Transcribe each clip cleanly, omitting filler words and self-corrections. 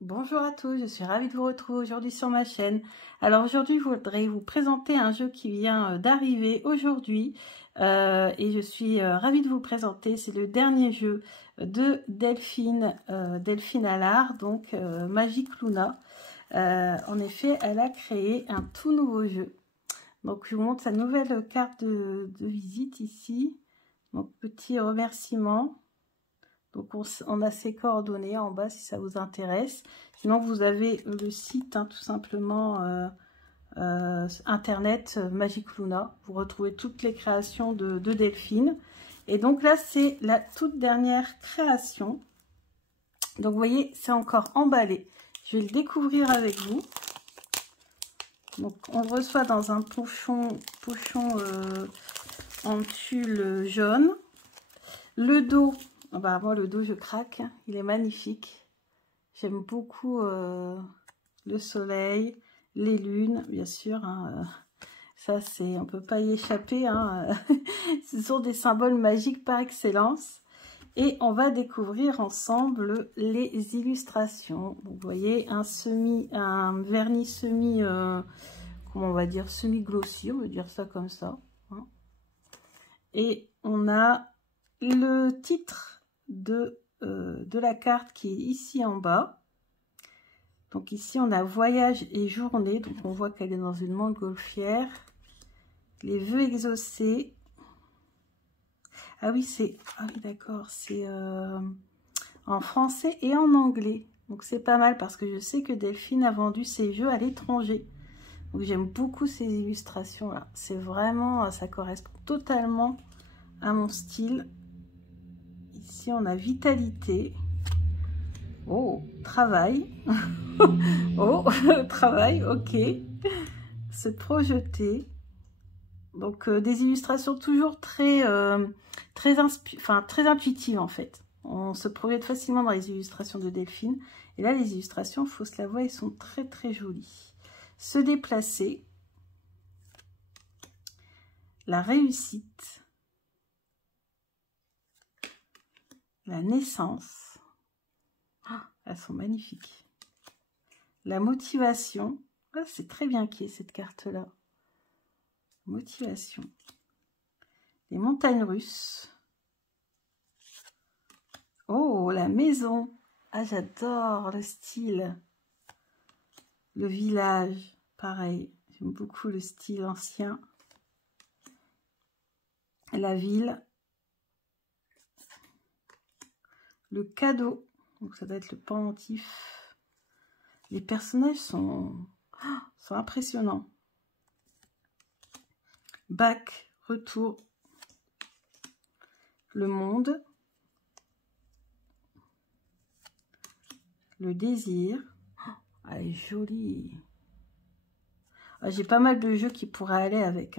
Bonjour à tous, je suis ravie de vous retrouver aujourd'hui sur ma chaîne. Alors aujourd'hui, je voudrais vous présenter un jeu qui vient d'arriver aujourd'hui et je suis ravie de vous présenter. C'est le dernier jeu de Delphine Allard, donc Magic Luna. En effet, elle a créé un tout nouveau jeu. Donc je vous montre sa nouvelle carte de visite ici. Donc petit remerciement. Donc on a ses coordonnées en bas si ça vous intéresse. Sinon vous avez le site tout simplement internet Magic Luna. Vous retrouvez toutes les créations de Delphine. Et donc là c'est la toute dernière création. Donc vous voyez c'est encore emballé. Je vais le découvrir avec vous. Donc on le reçoit dans un pochon en tulle jaune. Le dos. Bah, moi, le dos, je craque. Il est magnifique. J'aime beaucoup le soleil, les lunes, bien sûr. Ça, c'est, on ne peut pas y échapper. Ce sont des symboles magiques par excellence. Et on va découvrir ensemble les illustrations. Vous voyez, un vernis semi, comment on va dire, semi-glossy, on va dire ça comme ça. Et on a le titre de la carte qui est ici en bas. Donc ici on a voyage et journée, donc on voit qu'elle est dans une montgolfière. Les vœux exaucés. Ah oui, d'accord, c'est en français et en anglais. Donc c'est pas mal parce que je sais que Delphine a vendu ses jeux à l'étranger. Donc j'aime beaucoup ces illustrations là. C'est vraiment, ça correspond totalement à mon style. Ici, on a vitalité. Oh, travail. Oh, travail, ok. Se projeter. Donc, des illustrations toujours très intuitives, en fait. On se projette facilement dans les illustrations de Delphine. Et là, les illustrations, il faut se l'avouer, elles sont très, très jolies. Se déplacer. La réussite. La naissance. Elles sont magnifiques. La motivation. Ah, c'est très bien qui est cette carte-là. Motivation. Les montagnes russes. Oh, la maison. Ah, j'adore le style. Le village. Pareil. J'aime beaucoup le style ancien. La ville. Le cadeau. Donc ça doit être le pendentif. Les personnages sont impressionnants. Bac, retour. Le monde. Le désir. Elle est jolie. J'ai pas mal de jeux qui pourraient aller avec.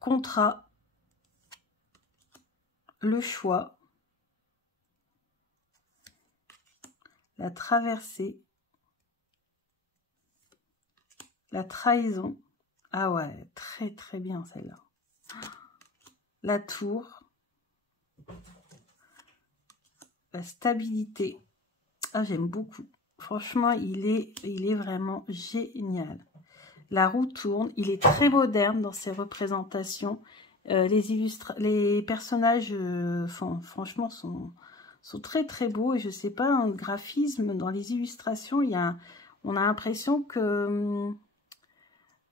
Contrat. Le choix. La traversée. La trahison. Ah ouais, très très bien celle-là. La tour. La stabilité. Ah, j'aime beaucoup. Franchement, il est vraiment génial. La roue tourne. Il est très moderne dans ses représentations. Les personnages, franchement, sont très très beaux. Et je sais pas, un graphisme dans les illustrations, on a l'impression que...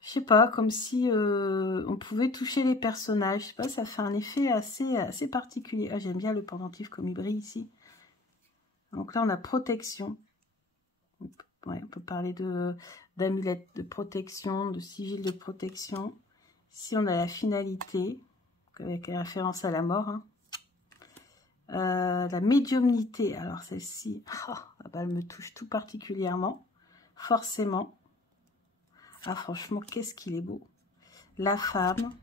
je sais pas, comme si on pouvait toucher les personnages. Je sais pas, ça fait un effet assez particulier. Ah, j'aime bien le pendentif comme il brille ici. Donc là, on a protection. Ouais, on peut parler d'amulette de protection, de sigil de protection. Ici, on a la finalité, avec référence à la mort. La médiumnité. Alors, celle-ci, elle me touche tout particulièrement. Forcément. Ah, franchement, qu'est-ce qu'il est beau. La femme.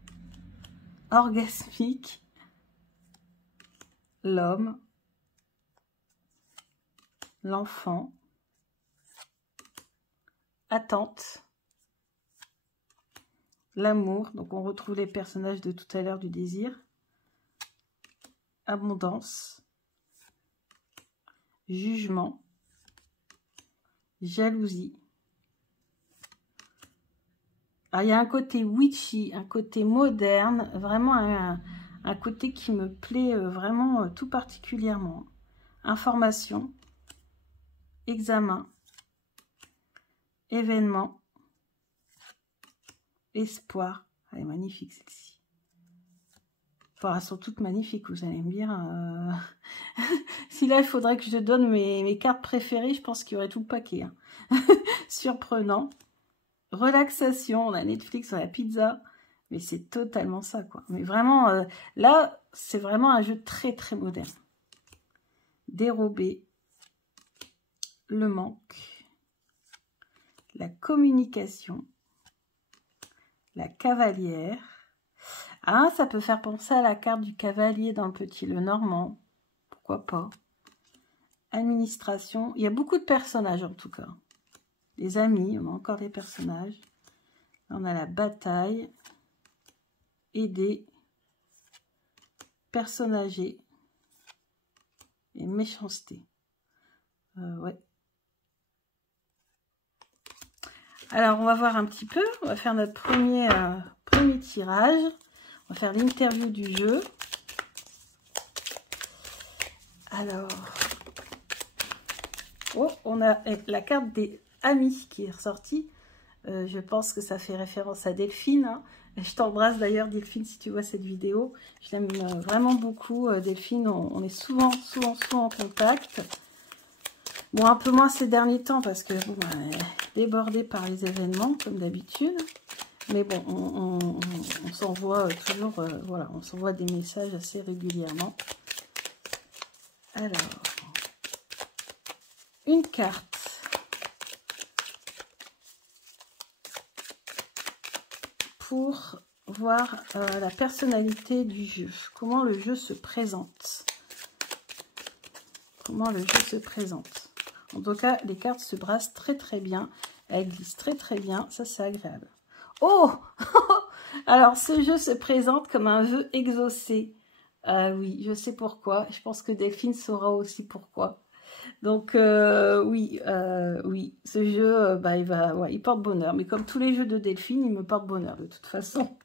Orgasmique. L'homme. L'enfant. Attente. L'amour. Donc, on retrouve les personnages de tout à l'heure du désir. Abondance. Jugement. jalousie. Alors, il y a un côté witchy, un côté moderne, vraiment un côté qui me plaît vraiment tout particulièrement. Information, examen, événement, espoir. Elle est magnifique celle-ci. Enfin, elles sont toutes magnifiques, vous allez me dire. Si là, il faudrait que je donne mes cartes préférées, je pense qu'il y aurait tout le paquet. Hein. Surprenant. Relaxation, on a Netflix, on a la pizza. Mais c'est totalement ça, quoi. Mais vraiment, là, c'est vraiment un jeu très, très moderne. Dérobé. Le manque. La communication. La cavalière. Ah, ça peut faire penser à la carte du cavalier dans le Petit Lenormand. Pourquoi pas? Administration. Il y a beaucoup de personnages en tout cas. Les amis, on a encore des personnages. On a la bataille. Aider. Personne âgée. Et méchanceté. Ouais. Alors, on va voir un petit peu. On va faire notre premier tirage. On va faire l'interview du jeu. Alors, oh, on a la carte des amis qui est ressortie. Je pense que ça fait référence à Delphine. Hein. Je t'embrasse d'ailleurs, Delphine, si tu vois cette vidéo. Je l'aime vraiment beaucoup, Delphine. On est souvent en contact. Bon, un peu moins ces derniers temps parce que bon, elle est débordée par les événements, comme d'habitude. Mais bon, on s'envoie toujours, voilà, on s'envoie des messages assez régulièrement. Alors, une carte. Pour voir la personnalité du jeu. Comment le jeu se présente. Comment le jeu se présente. En tout cas, les cartes se brassent très très bien. Elles glissent très très bien. Ça, c'est agréable. Oh! Alors, ce jeu se présente comme un vœu exaucé. Oui, je sais pourquoi. Je pense que Delphine saura aussi pourquoi. Donc, oui, ce jeu, bah, il porte bonheur. Mais comme tous les jeux de Delphine, il me porte bonheur de toute façon.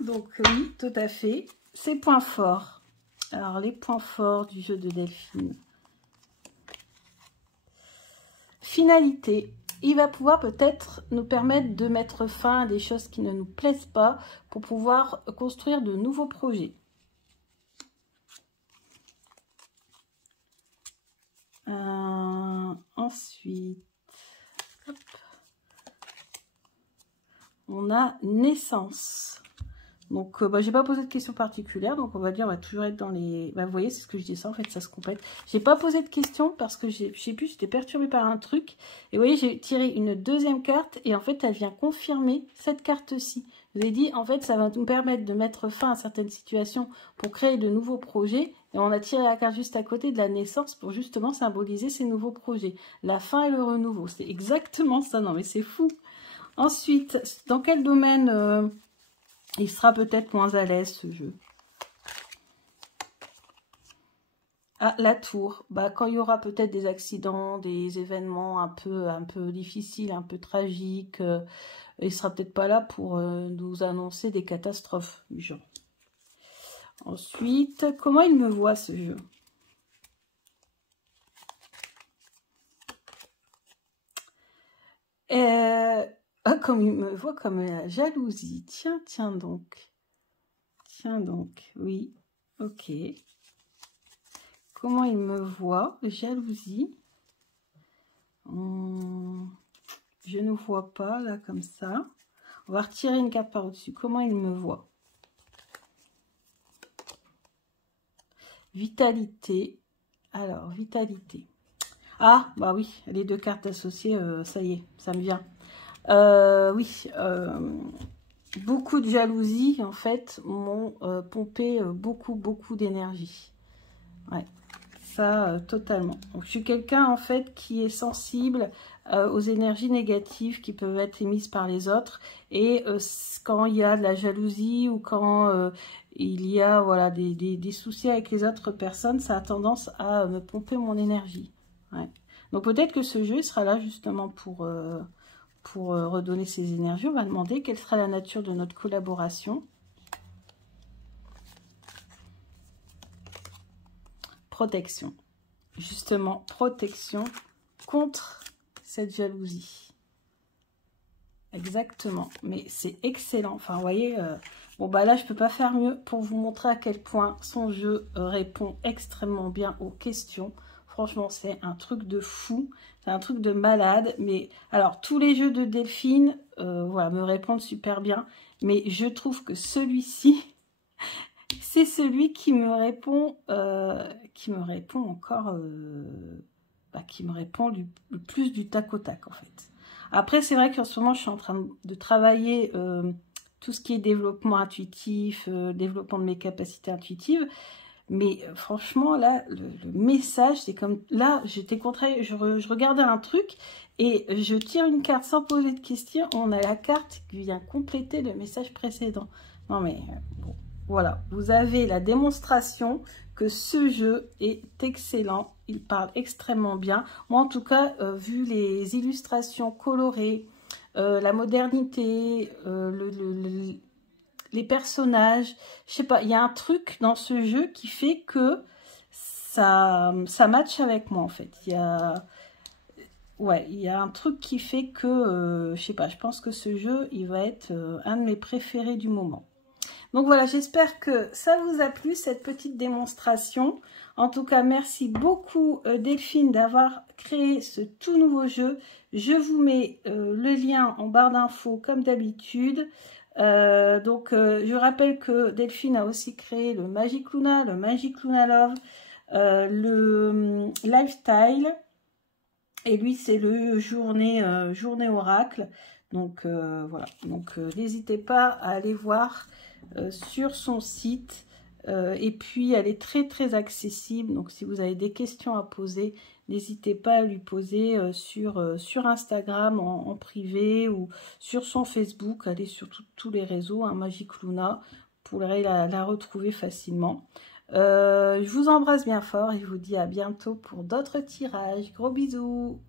Donc, oui, tout à fait. Ses points forts. Alors, les points forts du jeu de Delphine. Finalité. Il va pouvoir peut-être nous permettre de mettre fin à des choses qui ne nous plaisent pas pour pouvoir construire de nouveaux projets. Ensuite, hop, on a naissance. Donc, bah, j'ai pas posé de questions particulières, donc on va dire, on va toujours être dans les... Bah, vous voyez, c'est ce que je dis ça, en fait, ça se complète. J'ai pas posé de questions parce que je sais plus, j'étais perturbée par un truc. Et vous voyez, j'ai tiré une deuxième carte et en fait, elle vient confirmer cette carte-ci. Je vous ai dit, en fait, ça va nous permettre de mettre fin à certaines situations pour créer de nouveaux projets. Et on a tiré la carte juste à côté de la naissance pour justement symboliser ces nouveaux projets. La fin et le renouveau, c'est exactement ça. Non, mais c'est fou. Ensuite, dans quel domaine... il sera peut-être moins à l'aise, ce jeu. Ah, la tour. Bah, quand il y aura peut-être des accidents, des événements un peu difficiles, un peu tragiques, il sera peut-être pas là pour nous annoncer des catastrophes du genre. Ensuite, comment il me voit, ce jeu? Ah, comme il me voit comme la jalousie. Tiens donc. Tiens donc, oui. Ok. Comment il me voit? Jalousie. Je ne vois pas, là, comme ça. On va retirer une carte par au-dessus. Comment il me voit? Vitalité. Alors, vitalité. Ah, bah oui, les deux cartes associées, ça y est, ça me vient. Oui, beaucoup de jalousie, en fait, m'ont pompé beaucoup d'énergie. Ouais, ça, totalement. Donc, je suis quelqu'un, en fait, qui est sensible aux énergies négatives qui peuvent être émises par les autres. Et quand il y a de la jalousie ou quand il y a voilà, des soucis avec les autres personnes, ça a tendance à me pomper mon énergie. Ouais. Donc peut-être que ce jeu sera là justement pour redonner ses énergies. On va demander quelle sera la nature de notre collaboration. Protection. Justement, protection contre cette jalousie. Exactement. Mais c'est excellent. Enfin, vous voyez, bon, bah là, je peux pas faire mieux pour vous montrer à quel point son jeu répond extrêmement bien aux questions. Franchement, c'est un truc de fou. C'est un truc de malade. Mais alors, tous les jeux de Delphine, voilà, me répondent super bien. Mais je trouve que celui-ci... c'est celui qui me répond encore, qui me répond le plus du tac au tac en fait. Après, c'est vrai qu'en ce moment, je suis en train de travailler tout ce qui est développement intuitif, développement de mes capacités intuitives. Mais franchement, là, le message, c'est comme... Là, j'étais contraire, je regardais un truc et je tire une carte sans poser de questions. On a la carte qui vient compléter le message précédent. Non mais, bon. Voilà, vous avez la démonstration que ce jeu est excellent. Il parle extrêmement bien. Moi, en tout cas, vu les illustrations colorées, la modernité, les personnages, je sais pas, il y a un truc dans ce jeu qui fait que ça match avec moi, en fait. Ouais, il y a un truc qui fait que, je sais pas, je pense que ce jeu, il va être un de mes préférés du moment. Donc voilà, j'espère que ça vous a plu, cette petite démonstration. En tout cas, merci beaucoup Delphine d'avoir créé ce tout nouveau jeu. Je vous mets le lien en barre d'infos comme d'habitude. Je rappelle que Delphine a aussi créé le Magic Luna Love, le Lifestyle. Et lui, c'est le journée oracle. Donc voilà, donc n'hésitez pas à aller voir sur son site. Et puis, elle est très très accessible. Donc, si vous avez des questions à poser, n'hésitez pas à lui poser sur Instagram en privé ou sur son Facebook. Allez sur tous les réseaux, hein, Magic Luna, vous pourrez la retrouver facilement. Je vous embrasse bien fort et je vous dis à bientôt pour d'autres tirages. Gros bisous!